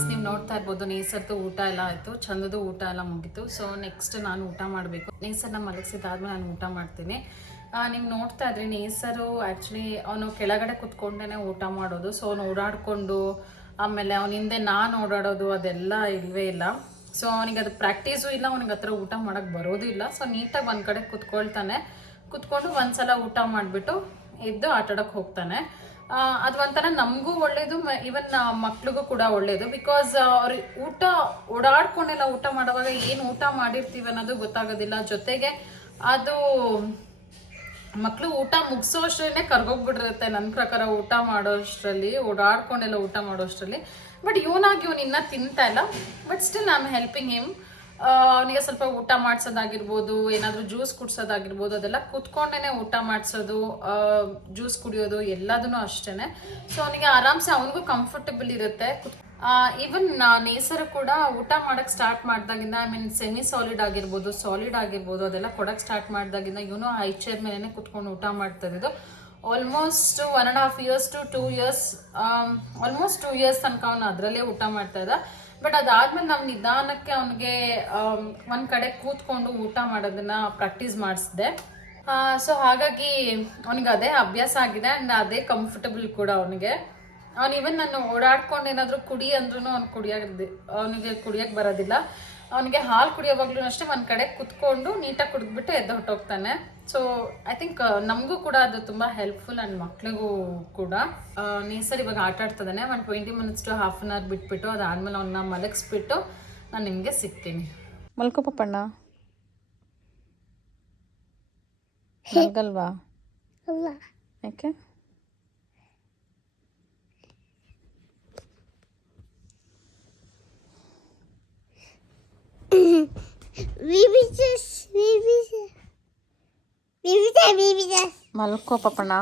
ನೀವು ನೋಡ್ತಾ ಇರ್ಬೋದು ನೇಸರ್ದು ಊಟ ಎಲ್ಲ ಆಯಿತು, ಚಂದದು ಊಟ ಎಲ್ಲ ಮುಗೀತು. ಸೊ ನೆಕ್ಸ್ಟ್ ನಾನು ಊಟ ಮಾಡಬೇಕು. ನೇಸರ್ನ ಮಲಗಿಸಿದಾದ್ಮೇಲೆ ನಾನು ಊಟ ಮಾಡ್ತೀನಿ. ನೀವು ನೋಡ್ತಾ ಇದ್ರಿ ನೇಸರು ಆ್ಯಕ್ಚುಲಿ ಅವನು ಕೆಳಗಡೆ ಕುತ್ಕೊಂಡೇ ಊಟ ಮಾಡೋದು. ಸೊ ಅವನು ಓಡಾಡಿಕೊಂಡು ಆಮೇಲೆ ಅವನ ಹಿಂದೆ ನಾನು ಓಡಾಡೋದು ಅದೆಲ್ಲ ಇಲ್ಲವೇ ಇಲ್ಲ. ಸೊ ಅವನಿಗೆ ಅದು ಪ್ರಾಕ್ಟೀಸು ಇಲ್ಲ, ಅವನಿಗೆ ಹತ್ರ ಊಟ ಮಾಡೋಕ್ಕೆ ಬರೋದು ಇಲ್ಲ. ಸೊ ನೀಟಾಗಿ ಒಂದು ಕಡೆ ಕುತ್ಕೊಳ್ತಾನೆ. ಕುತ್ಕೊಂಡು ಒಂದ್ಸಲ ಊಟ ಮಾಡಿಬಿಟ್ಟು ಎದ್ದು ಆಟಾಡೋಕ್ಕೆ ಹೋಗ್ತಾನೆ. ಅದು ಒಂಥರ ನಮಗೂ ಒಳ್ಳೇದು, ಈವನ್ ಮಕ್ಳಿಗೂ ಕೂಡ ಒಳ್ಳೇದು. ಬಿಕಾಸ್ ಅವ್ರಿಗೆ ಊಟ ಓಡಾಡ್ಕೊಂಡೆಲ್ಲ ಊಟ ಮಾಡುವಾಗ ಏನು ಊಟ ಮಾಡಿರ್ತೀವಿ ಅನ್ನೋದು ಗೊತ್ತಾಗೋದಿಲ್ಲ. ಜೊತೆಗೆ ಅದು ಮಕ್ಕಳು ಊಟ ಮುಗಿಸೋ ಅಷ್ಟರಲ್ಲೇ ಕರ್ಗೋಗ್ಬಿಟ್ಟಿರುತ್ತೆ ನನ್ನ ಪ್ರಕಾರ. ಊಟ ಮಾಡೋಷ್ಟರಲ್ಲಿ ಓಡಾಡ್ಕೊಂಡೆಲ್ಲ ಊಟ ಮಾಡೋಷ್ಟರಲ್ಲಿ. ಬಟ್ ಇವನಾಗಿ ಇವನು ಇನ್ನೂ ತಿಂತಾ ಇಲ್ಲ. But still I am helping him. ಅವನಿಗೆ ಸ್ವಲ್ಪ ಊಟ ಮಾಡಿಸೋದಾಗಿರ್ಬೋದು, ಏನಾದರೂ ಜ್ಯೂಸ್ ಕುಡ್ಸೋದಾಗಿರ್ಬೋದು, ಅದೆಲ್ಲ ಕುತ್ಕೊಂಡೇ ಊಟ ಮಾಡಿಸೋದು, ಜ್ಯೂಸ್ ಕುಡಿಯೋದು ಎಲ್ಲದೂ ಅಷ್ಟೇ. ಸೊ ಅವನಿಗೆ ಆರಾಮ್ಸೆ ಅವನಿಗೂ ಕಂಫರ್ಟಬಲ್ ಇರುತ್ತೆ. ಈವನ್ ನೇಸರು ಕೂಡ ಊಟ ಮಾಡೋಕ್ಕೆ ಸ್ಟಾರ್ಟ್ ಮಾಡಿದಾಗಿಂದ, ಐ ಮೀನ್ ಸೆಮಿ ಸಾಲಿಡ್ ಆಗಿರ್ಬೋದು, ಸಾಲಿಡ್ ಆಗಿರ್ಬೋದು, ಅದೆಲ್ಲ ಕೊಡೋಕ್ಕೆ ಸ್ಟಾರ್ಟ್ ಮಾಡಿದಾಗಿಂದ ಇವನು ಹೈ ಚೇರ್ ಮೇಲೇ ಕುತ್ಕೊಂಡು ಊಟ ಮಾಡ್ತಾ ಇದ್ದು. Almost 1.5 years to 2 years, almost 2 years ತನಕ ಅವನು ಅದರಲ್ಲೇ ಊಟ ಮಾಡ್ತಾ ಇದ್ದ. ಬಟ್ ಅದಾದ್ಮೇಲೆ ನಾವು ನಿಧಾನಕ್ಕೆ ಅವನಿಗೆ ಒಂದು ಕಡೆ ಕೂತ್ಕೊಂಡು ಊಟ ಮಾಡೋದನ್ನ ಪ್ರಾಕ್ಟೀಸ್ ಮಾಡಿಸಿದೆ. ಸೊ ಹಾಗಾಗಿ ಅವನಿಗೆ ಅದೇ ಅಭ್ಯಾಸ ಆಗಿದೆ ಆ್ಯಂಡ್ ಅದೇ ಕಂಫರ್ಟಬಲ್ ಕೂಡ ಅವನಿಗೆ. ಅವ್ನು ಇವನ್ ನಾನು ಓಡಾಡ್ಕೊಂಡು ಏನಾದರೂ ಕುಡಿ ಅಂದ್ರೂ ಅವನಿಗೆ ಕುಡಿಯೋಕ್ಕೆ ಬರೋದಿಲ್ಲ. ಅವನಿಗೆ ಹಾಲು ಕುಡಿಯೋವಾಗ್ಲೂ ಅಷ್ಟೇ ಒಂದು ಕಡೆ ಕುತ್ಕೊಂಡು ನೀಟಾಗಿ ಕುಡಿದ್ಬಿಟ್ಟು ಎದ್ದು ಹೊಟ್ಟೋಗ್ತಾನೆ. ಸೊ ಐ ಥಿಂಕ್ ನಮಗೂ ಕೂಡ ಅದು ತುಂಬ ಹೆಲ್ಪ್ಫುಲ್ ಆ್ಯಂಡ್ ಮಕ್ಳಿಗೂ ಕೂಡ. ನೇಸರ್ ಇವಾಗ ಆಟ ಆಡ್ತದಾನೆ. ಒಂದು 20 minutes to half an hour ಬಿಟ್ಬಿಟ್ಟು ಅದಾದಮೇಲೆ ಅವನ್ನ ಮಲಗಿಸ್ಬಿಟ್ಟು ನಾನು ನಿಮಗೆ ಸಿಗ್ತೀನಿ. ಮಲ್ಕೋ ಪಪ್ಪಣ್ಣ. ಮಲ್ಗಲ್ವಾ? ಯಾಕೆ? ಮಲ್ಕೋ ಪಪ್ಪಣ್ಣ.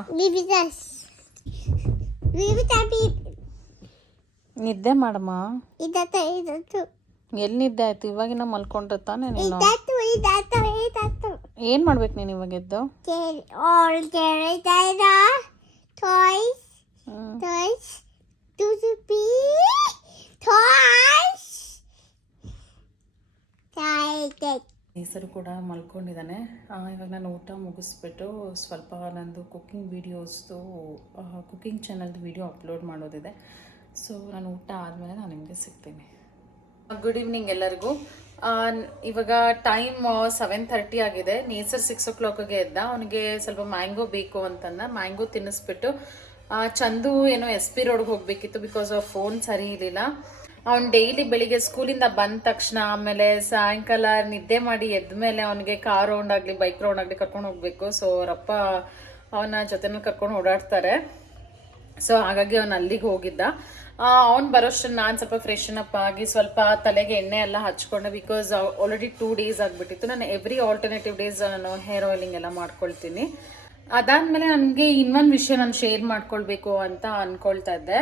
ನಿದ್ದೆ ಮಾಡಮ್ಮ. ಎಲ್ಲಿ ನಿದ್ದೆ ಆಯ್ತು? ಇವಾಗಿನ ಮಲ್ಕೊಂಡ್ರೆ ತಾನೆ ನೀನು. ಏನ್ ಮಾಡ್ಬೇಕು ನೀನು ಇವಾಗ ಎದ್ದು? ಹೆಸರು ಕೂಡ ಮಲ್ಕೊಂಡಿದ್ದಾನೆ. ಇವಾಗ ನಾನು ಊಟ ಮುಗಿಸ್ಬಿಟ್ಟು ಸ್ವಲ್ಪ ನಂದು ಕುಕ್ಕಿಂಗ್ ವೀಡಿಯೋಸ್ದು ಕುಕ್ಕಿಂಗ್ ಚಾನಲ್ದು ವೀಡಿಯೋ ಅಪ್ಲೋಡ್ ಮಾಡೋದಿದೆ. ಸೊ ನಾನು ಊಟ ಆದಮೇಲೆ ನಾನು ನಿಮಗೆ ಸಿಗ್ತೀನಿ. ಗುಡ್ ಈವ್ನಿಂಗ್ ಎಲ್ಲರಿಗೂ. ಇವಾಗ ಟೈಮ್ 7:30 ಆಗಿದೆ. ನೇಸರ್ 6 o'clockಗೆ ಎದ್ದ. ಅವನಿಗೆ ಸ್ವಲ್ಪ ಮ್ಯಾಂಗೋ ಬೇಕು ಅಂತಂದ. ಮ್ಯಾಂಗೋ ತಿನ್ನಿಸ್ಬಿಟ್ಟು ಚಂದು ಏನೋ SP ರೋಡ್ಗೆ ಹೋಗಬೇಕಿತ್ತು. ಬಿಕಾಸ್ ಆಫ್ ಫೋನ್ ಸರಿ ಇರಲಿಲ್ಲ. ಅವ್ನು ಡೈಲಿ ಬೆಳಿಗ್ಗೆ ಸ್ಕೂಲಿಂದ ಬಂದ ತಕ್ಷಣ ಆಮೇಲೆ ಸಾಯಂಕಾಲ ನಿದ್ದೆ ಮಾಡಿ ಎದ್ದ ಮೇಲೆ ಅವನಿಗೆ ಕಾರ್ ರೌಂಡ್ ಆಗಲಿ ಬೈಕ್ ರೌಂಡ್ ಆಗಲಿ ಕರ್ಕೊಂಡು ಹೋಗಬೇಕು. ಸೊ ಅವರಪ್ಪ ಅವನ ಜೊತೆನಲ್ಲಿ ಕರ್ಕೊಂಡು ಓಡಾಡ್ತಾರೆ. ಸೊ ಹಾಗಾಗಿ ಅವನು ಅಲ್ಲಿಗೆ ಹೋಗಿದ್ದ. ಅವ್ನು ಬರೋಷ್ಟನ್ನು ನಾನು ಸ್ವಲ್ಪ ಫ್ರೆಶನ್ ಅಪ್ ಆಗಿ ಸ್ವಲ್ಪ ತಲೆಗೆ ಎಣ್ಣೆ ಎಲ್ಲ ಹಚ್ಕೊಂಡೆ. ಬಿಕಾಸ್ ಆಲ್ರೆಡಿ 2 days ಆಗಿಬಿಟ್ಟಿತ್ತು. ನಾನು ಎವ್ರಿ ಆಲ್ಟರ್ನೇಟಿವ್ ಡೇಸ್ ನಾನು ಹೇರ್ ಆಯಿಲಿಂಗ್ ಎಲ್ಲ ಮಾಡ್ಕೊಳ್ತೀನಿ. ಅದಾದಮೇಲೆ ನನಗೆ ಇನ್ನೊಂದು ವಿಷಯ ನಾನು ಶೇರ್ ಮಾಡ್ಕೊಳ್ಬೇಕು ಅಂತ ಅಂದ್ಕೊಳ್ತಾ ಇದ್ದೆ.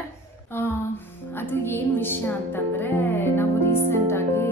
ಅದು ಏನು ವಿಷಯ ಅಂತಂದರೆ, ನಾವು ರೀಸೆಂಟಾಗಿ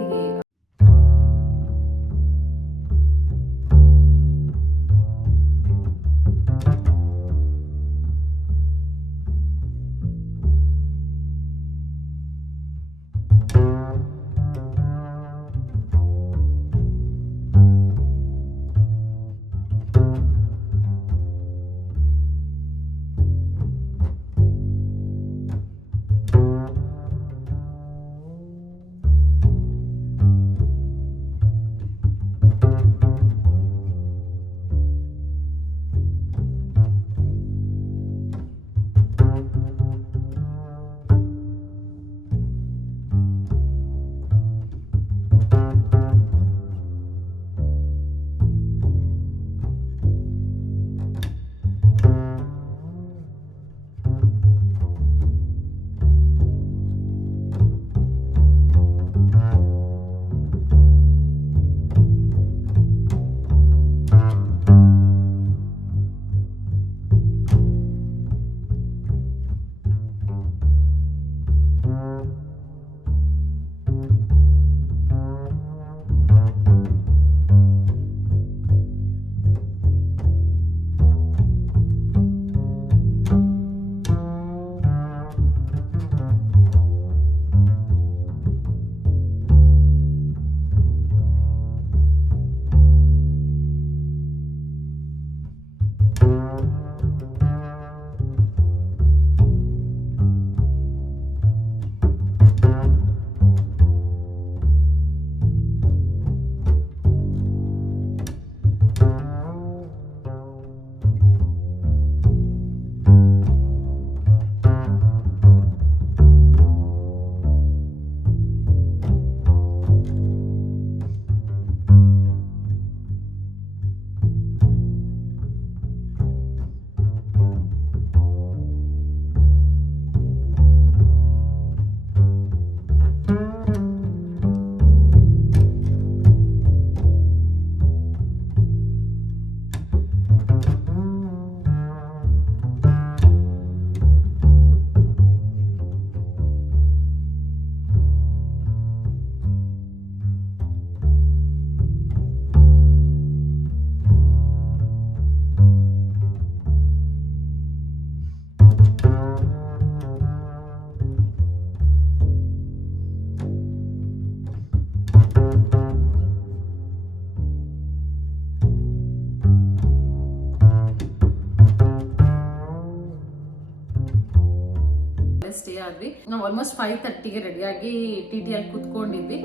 ಆದ್ವಿ. ನಾವು ಆಲ್ಮೋಸ್ಟ್ 5:30ಗೆ ರೆಡಿಯಾಗಿ TTL ಕೂತ್ಕೊಂಡಿದ್ವಿ.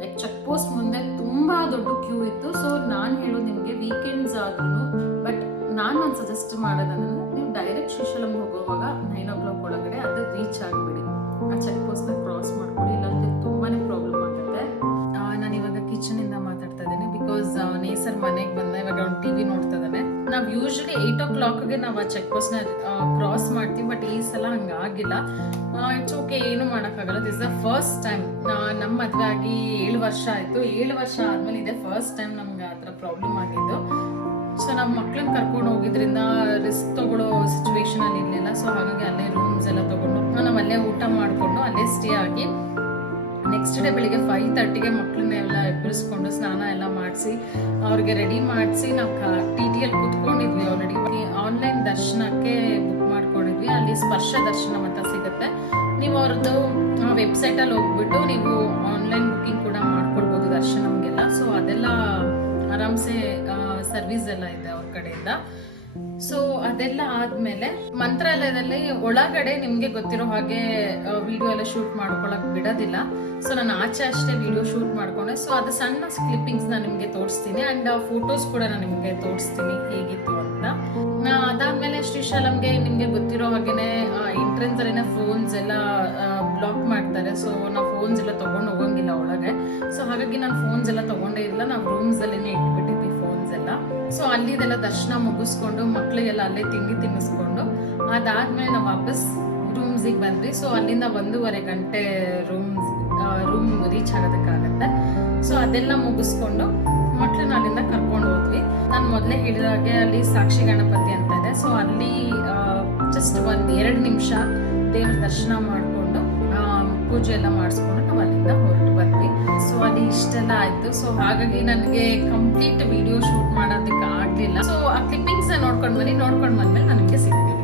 ಲೈಕ್ ಚೆಕ್ ಪೋಸ್ಟ್ ಮುಂದೆ ತುಂಬಾ ದೊಡ್ಡ ಕ್ಯೂ ಇತ್ತು. ಸೊ ನಾನು ಹೇಳೋದು ನಿಮಗೆ ವೀಕೆಂಡ್ಸ್ ಆದ್ರೂ ಬಟ್ ನಾನು ಒಂದು ಸಜೆಸ್ಟ್ ಮಾಡೋದಂದ್ರೆ ನೀವು ಡೈರೆಕ್ಟ್ ಶ್ರೀಶೈಲಂಗೆ ಹೋಗುವಾಗ 9 o'clock ಒಳಗಡೆ ಅದು ರೀಚ್ ಆಗಿಬಿಡಿ. ಆ ಚೆಕ್ ಪೋಸ್ಟ್ನ ಕ್ರಾಸ್ ಮಾಡ್ಕೊಳ್ಳಿ, ಇಲ್ಲಾಂದ್ರೆ ತುಂಬಾನೇ ಪ್ರಾಬ್ಲಮ್ ಆಗುತ್ತೆ. ನಾನು ಇವಾಗ ಕಿಚನಿಂದ ಮಾತಾಡ್ತಾ ಇದ್ದೀನಿ ಬಿಕಾಸ್ ನೇಸರ್ ಮನೆಗೆ ಬಂದ ಇವಾಗ ಅವ್ನು TV ನೋಡ್ತಾ ಇದ್ದಾನೆ. ನಾವು ಯೂಶಲಿ 8 o'clockಗೆ ನಾವು ಆ ಚೆಕ್ ಪೋಸ್ಟ್ನ ಕ್ರಾಸ್ ಮಾಡ್ತೀವಿ, ಬಟ್ ಈ ಸಲ ಹಂಗಾಗಿಲ್ಲ. ಇಟ್ಸ್ ಓಕೆ, ಏನು ಮಾಡೋಕ್ಕಾಗಲ್ಲ. This the first time. ನಮ್ಮ ಮದುವೆ ಆಗಿ 7 ವರ್ಷ ಆಯಿತು. 7 ವರ್ಷ ಆದಮೇಲೆ ಇದೆ ಫಸ್ಟ್ ಟೈಮ್ ನಮ್ಗೆ ಆ ಥರ ಪ್ರಾಬ್ಲಮ್ ಆಗಿದ್ದು. ಸೊ ನಮ್ಮ ಮಕ್ಳನ್ನ ಕರ್ಕೊಂಡು ಹೋಗಿದ್ರಿಂದ ರಿಸ್ಕ್ ತಗೊಳ್ಳೋ ಸಿಚುವೇಶನಲ್ಲಿ ಇರಲಿಲ್ಲ. ಸೊ ಹಾಗಾಗಿ ಅಲ್ಲೇ ರೂಮ್ಸ್ ಎಲ್ಲ ತೊಗೊಂಡು ನಾವು ಅಲ್ಲೇ ಊಟ ಮಾಡಿಕೊಂಡು ಅಲ್ಲೇ ಸ್ಟೇ ಆಗಿ ನೆಕ್ಸ್ಟ್ ಡೇ ಬೆಳಿಗ್ಗೆ 5:30ಗೆ ಮಕ್ಕಳನ್ನೆಲ್ಲ ಎಬ್ಬರಿಸ್ಕೊಂಡು ಸ್ನಾನ ಎಲ್ಲ ಮಾಡಿಸಿ ಅವ್ರಿಗೆ ರೆಡಿ ಮಾಡಿಸಿ ನಾವು TTL ಕೂತ್ಕೊಂಡಿದ್ವಿ. ಆಲ್ರೆಡಿ ಆನ್ಲೈನ್ ದರ್ಶನಕ್ಕೆ ಬುಕ್ ಮಾಡ್ಕೊಂಡಿದ್ವಿ. ಅಲ್ಲಿ ಸ್ಪರ್ಶ ದರ್ಶನ ಅಂತ ಸಿಗುತ್ತೆ. ನೀವು ಅವ್ರದ್ದು ವೆಬ್ಸೈಟಲ್ಲಿ ಹೋಗ್ಬಿಟ್ಟು ನೀವು ಆನ್ಲೈನ್ ಬುಕ್ಕಿಂಗ್ ಕೂಡ ಮಾಡ್ಕೊಡ್ಬೋದು ದರ್ಶನಮ್ಗೆಲ್ಲ. ಸೊ ಅದೆಲ್ಲ ಆರಾಮ್ಸೆ ಸರ್ವಿಸ್ ಎಲ್ಲ ಇದೆ ಅವ್ರ ಕಡೆಯಿಂದ. ಸೊ ಅದೆಲ್ಲ ಆದ್ಮೇಲೆ ಮಂತ್ರಾಲಯದಲ್ಲಿ ಒಳಗಡೆ ನಿಮ್ಗೆ ಗೊತ್ತಿರೋ ಹಾಗೆ ವಿಡಿಯೋ ಎಲ್ಲ ಶೂಟ್ ಮಾಡ್ಕೊಳಕ್ ಬಿಡೋದಿಲ್ಲ. ಸೊ ನಾನು ಆಚೆ ಅಷ್ಟೇ ವಿಡಿಯೋ ಶೂಟ್ ಮಾಡ್ಕೊಂಡೆ. ಸೊ ಅದು ಸಣ್ಣ ಕ್ಲಿಪ್ಪಿಂಗ್ಸ್ ನಾನು ನಿಮಗೆ ತೋರಿಸ್ತೀನಿ ಅಂಡ್ ಫೋಟೋಸ್ ಕೂಡ ನಾನು ನಿಮಗೆ ತೋರಿಸ್ತೀನಿ ಹೇಗಿತ್ತು ಅಂತ. ಅದಾದ್ಮೇಲೆ ಶ್ರೀಶೈಲಂಗೆ ನಿಮ್ಗೆ ಗೊತ್ತಿರೋ ಹಾಗೇನೆ ಎಂಟ್ರೆನ್ಸ್ ಅಲ್ಲಿನ ಫೋನ್ಸ್ ಎಲ್ಲ ಬ್ಲಾಕ್ ಮಾಡ್ತಾರೆ. ಸೊ ನಾವು ಫೋನ್ಸ್ ಎಲ್ಲ ತಗೊಂಡು ಹೋಗಂಗಿಲ್ಲ ಒಳಗೆ. ಸೊ ಹಾಗಾಗಿ ನಾನು ಫೋನ್ಸ್ ಎಲ್ಲ ತಗೊಂಡೇ ಇಲ್ಲ. ನಾವು ರೂಮ್ಸ್ ಅಲ್ಲಿನೇ ಇಟ್ಬಿಟ್ಟಿದ್ವಿ ಫೋನ್ಸ್ ಎಲ್ಲ. ಸೊ ಅಲ್ಲಿದೆಲ್ಲ ದರ್ಶನ ಮುಗಿಸ್ಕೊಂಡು ಮಕ್ಳಿಗೆಲ್ಲ ಅಲ್ಲೇ ತಿನ್ನಿಸ್ಕೊಂಡು ಅದಾದ್ಮೇಲೆ ನಾವು ವಾಪಸ್ ರೂಮ್ಸಿಗೆ ಬಂದ್ವಿ. ಸೊ ಅಲ್ಲಿಂದ 1.5 ಗಂಟೆ ರೂಮ್ ರೀಚ್ ಆಗೋದಕ್ಕಾಗತ್ತೆ. ಸೊ ಅದೆಲ್ಲ ಮುಗಿಸ್ಕೊಂಡು ಮಕ್ಳನ್ನ ಅಲ್ಲಿಂದ ಕರ್ಕೊಂಡು ಹೋದ್ವಿ. ನಾನು ಮೊದಲೇ ಹೇಳಿದ ಹಾಗೆ ಅಲ್ಲಿ ಸಾಕ್ಷಿ ಗಣಪತಿ ಅಂತ ಇದೆ. ಸೊ ಅಲ್ಲಿ ಜಸ್ಟ್ 1-2 ನಿಮಿಷ ದೇವ್ರ ದರ್ಶನ ಮಾಡಿಕೊಂಡು ಪೂಜೆ ಎಲ್ಲ ಮಾಡಿಸ್ಕೊಂಡು ನಾವು ಅಲ್ಲಿಂದ ಹೊರಟು ಬಂದ್ವಿ. ಸೊ ಅಲ್ಲಿ ಇಷ್ಟೆಲ್ಲ ಆಯ್ತು. ಸೊ ಹಾಗಾಗಿ ನನಗೆ ಕಂಪ್ಲೀಟ್ ವಿಡಿಯೋ ಶೂಟ್ ಮಾಡೋದಕ್ಕೆ ಆಗಲಿಲ್ಲ. ಸೊ ಆ ಕ್ಲಿಪ್ಪಿಂಗ್ಸ್ ನೋಡ್ಕೊಂಡು ಬಂದ್ಮೇಲೆ ನಾನು ನಿಮಗೆ ಸಿಗ್ತೀನಿ.